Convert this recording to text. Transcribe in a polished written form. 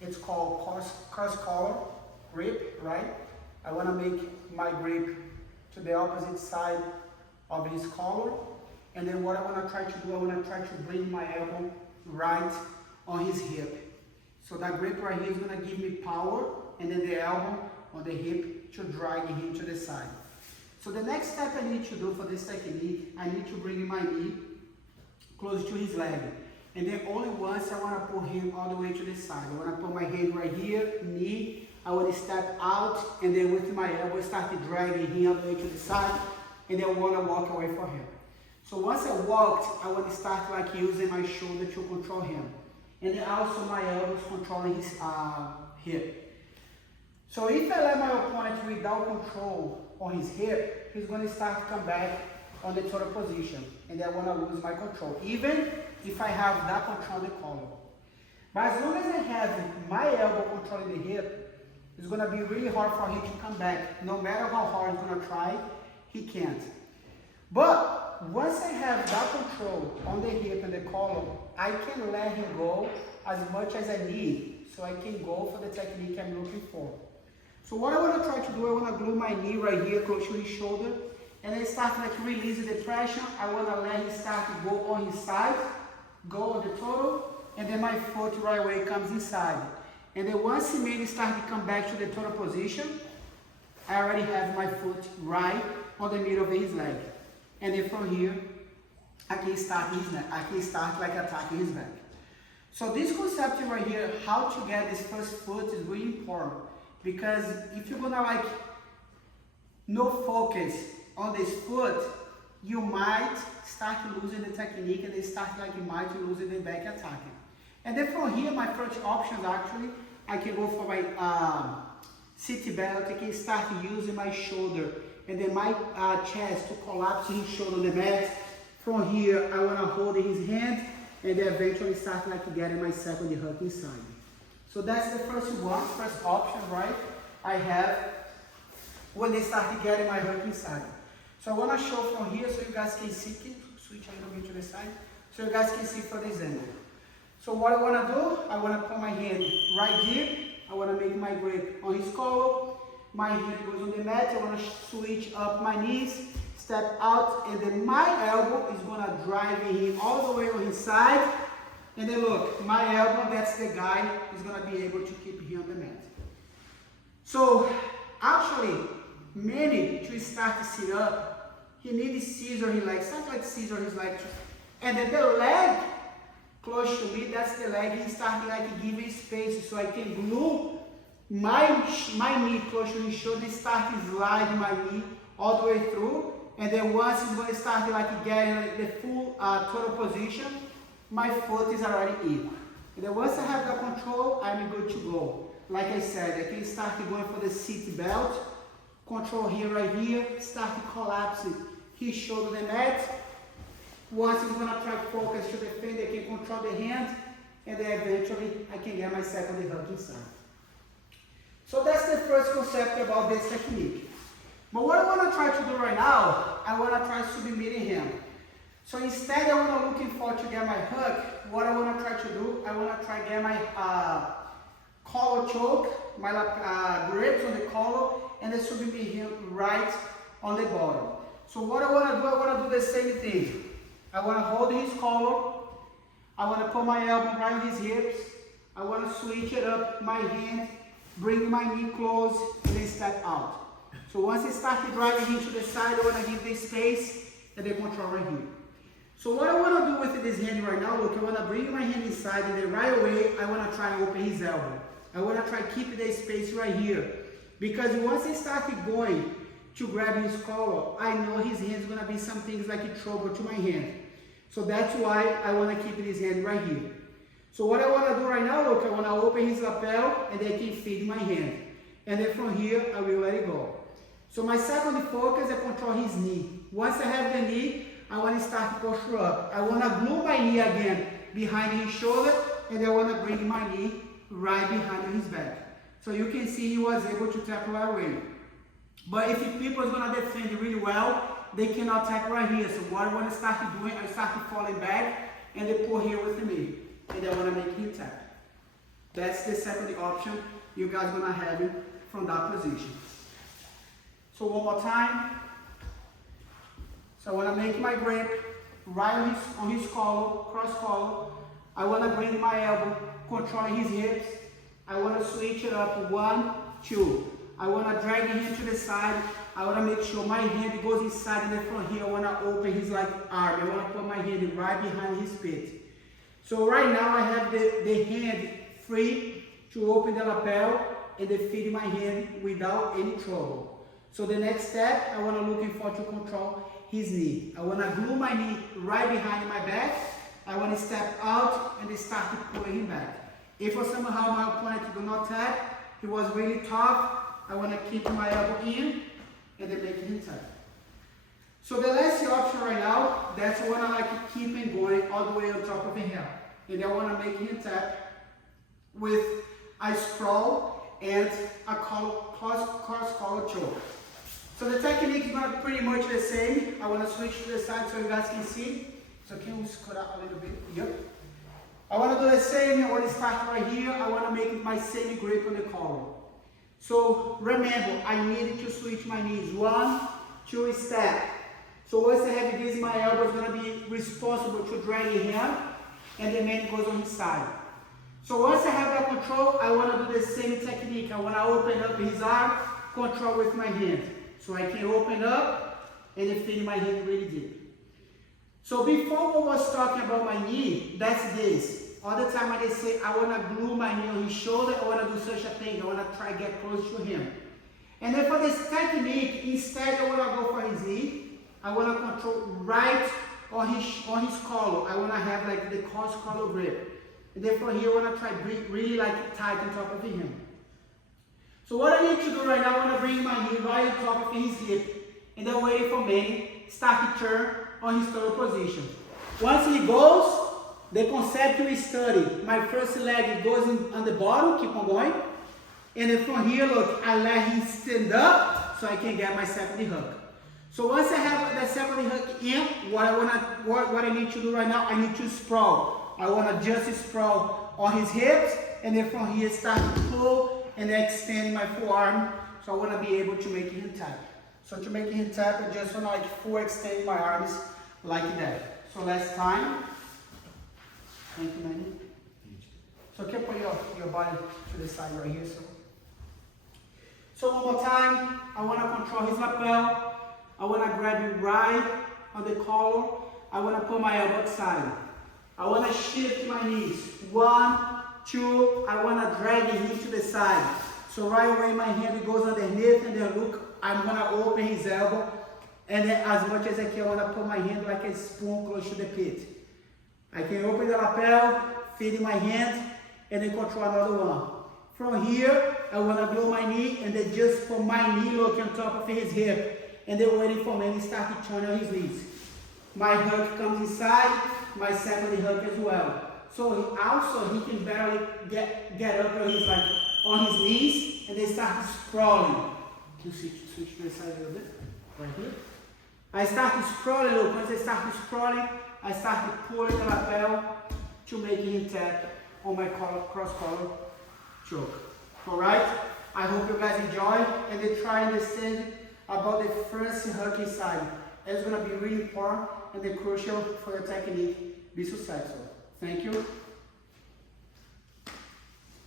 It's called cross collar grip, right? I want to make my grip to the opposite side of his collar. And then what I want to try to do, I want to try to bring my elbow right on his hip. So that grip right here is going to give me power, and then the elbow on the hip to drag him to the side. So the next step I need to do for this technique, I need to bring my knee close to his leg. And then only once I want to pull him all the way to the side. I want to put my hand right here, knee. I want to step out, and then with my elbow start dragging him all the way to the side, and then I want to walk away from him. So once I walked, I want to start like using my shoulder to control him. And then also my elbows controlling his hip. So if I let my opponent without control on his hip, he's going to start to come back on the total position. And then I want to lose my control, even if I have that control on the collar. But as long as I have my elbow controlling the hip, it's going to be really hard for him to come back. No matter how hard he's going to try, he can't. But once I have that control on the hip and the collar, I can let him go as much as I need, so I can go for the technique I'm looking for. So what I want to try to do, I want to glue my knee right here close to his shoulder, and then start like releasing the pressure. I want to let him start to go on his side, go on the total, and then my foot right away comes inside. And then once he maybe start to come back to the total position, I already have my foot right on the middle of his leg. And then from here, I can start his neck. I can start like attacking his back. So this concept right here, how to get this first foot, is really important. Because if you're gonna like no focus on this foot, you might start losing the technique, and then start like you might losing the back attacking. And then from here, my first options actually, I can go for my seat belt. I can start using my shoulder and then my chest to collapse his shoulder on the mat. From here, I want to hold his hand, and then eventually start like getting my second hook inside. So that's the first option, right? I have when they start getting my hook inside. So I want to show from here so you guys can see. Switch a little bit to the side so you guys can see from this angle. So what I want to do, I want to put my hand right here. I want to make my grip on his collar. My hand goes on the mat. I want to switch up my knees, step out, and then my elbow is going to drive him all the way on his side. And then look, my elbow, that's the guy, is going to be able to keep him on the mat. So actually, many to start to sit up, he needs scissor his leg, start like scissor his leg. And then the leg close to me, that's the leg, he started like giving space so I can glue my knee close to his shoulder, start to slide my knee all the way through, and then once it's going to start like getting like the full total position, my foot is already equal. And then once I have the control, I'm good to go. Like I said, I can start going for the seat belt, control here, right here, start to collapsing his shoulder the mat. Once he's going to try to focus to defend, I can control the hand, and then eventually I can get my second hook inside. So that's the first concept about this technique. But what I want to try to do right now, I want to try submitting him. So instead, I want to looking for to get my hook. What I want to try to do, I want to try to get my collar choke, my grips on the collar, and then submit him right on the bottom. So what I want to do, I want to do the same thing. I want to hold his collar. I want to put my elbow right on his hips. I want to switch it up, my hand, bring my knee close, and then step out. So once I start driving him to the side, I want to give this space and then control right here. So what I want to do with this hand right now, look, I want to bring my hand inside, and then right away, I want to try and open his elbow. I want to try to keep the space right here. Because once I start going to grab his collar, I know his hand is going to be some things like a trouble to my hand. So that's why I want to keep his hand right here. So what I want to do right now, look, I want to open his lapel, and then I can feed my hand. And then from here, I will let it go. So my second focus, I control his knee. Once I have the knee, I want to start to posture up. I want to glue my knee again behind his shoulder, and I want to bring my knee right behind his back. So you can see he was able to tackle right away. But if people is going to defend really well, they cannot tackle right here. So what I want to start doing, I start falling back, and they pull here with me. And I want to make him tap. That's the second option you guys gonna have it from that position. So one more time. So I wanna make my grip right on his collar, cross collar. I wanna bring my elbow, controlling his hips. I wanna switch it up, 1, 2. I wanna drag him to the side. I wanna make sure my hand goes inside and then from here I wanna open his like arm. I wanna put my hand right behind his pit. So right now I have the hand free to open the lapel and then feed my hand without any trouble. So the next step, I wanna looking for to control his knee. I wanna glue my knee right behind my back. I wanna step out and then start pulling him back. If for somehow my opponent do not tap, he was really tough, I wanna keep my elbow in and then make him tap. So the last option right now, that's when I like keep him going all the way on top of his head. And I wanna make him tap with a sprawl and a cross collar choke. So the technique is not pretty much the same. I want to switch to the side so you guys can see. So can we scoot out a little bit? Yep. I want to do the same. I want to start right here. I want to make my same grip on the collar. So remember, I need to switch my knees. 1, 2 step. So once I have this, my elbow is going to be responsible to drag him, and the man goes on his side. So once I have that control, I want to do the same technique. I want to open up his arm, control with my hand. So I can open up and then feed my hand really deep. So before I was talking about my knee, that's this. All the time when they say, I want to glue my knee on his shoulder, I want to do such a thing. I want to try to get close to him. And then for this technique, instead I want to go for his knee. I want to control right on his collar. I want to have like the cross collar grip. And then from here, I want to try really like tight on top of him. So what I need to do right now, I want to bring my knee right on top of his hip. And then wait for me, start to turn on his total position. Once he goes, the concept we study, my first leg goes on the bottom, keep on going. And then from here, look, I let him stand up so I can get my second hook. So once I have the second hook in, what I need to do right now, I need to sprawl. I want to just sprawl on his hips, and then from here start to pull and then extend my forearm. So I want to be able to make him tap. So to make him tap, I just want to like full extend my arms like that. So last time. Thank you, Manny. So you can put your body to the side right here. So one more time, I want to control his lapel. I want to grab it right on the collar. I want to put my elbow outside. I want to shift my knees. 1, 2, I want to drag his knee to the side. So right away my hand goes underneath and then look, I'm going to open his elbow. And then as much as I can, I want to put my hand like a spoon close to the pit. I can open the lapel, feed my hand, and then control another one. From here, I want to blow my knee and then just put my knee look on top of his hip. And then waiting for me to start to turn on his knees. My hook comes inside, my second hook as well. So he can barely get up when he's like on his knees and they start sprawling. Can you switch to the side a little bit? Right here. I start sprawling, look, once I start sprawling, I start pulling the lapel to make him tap on my cross collar choke. Alright? I hope you guys enjoy and they try and understand about the first hook inside. It's going to be really important and crucial for your technique be successful. Thank you.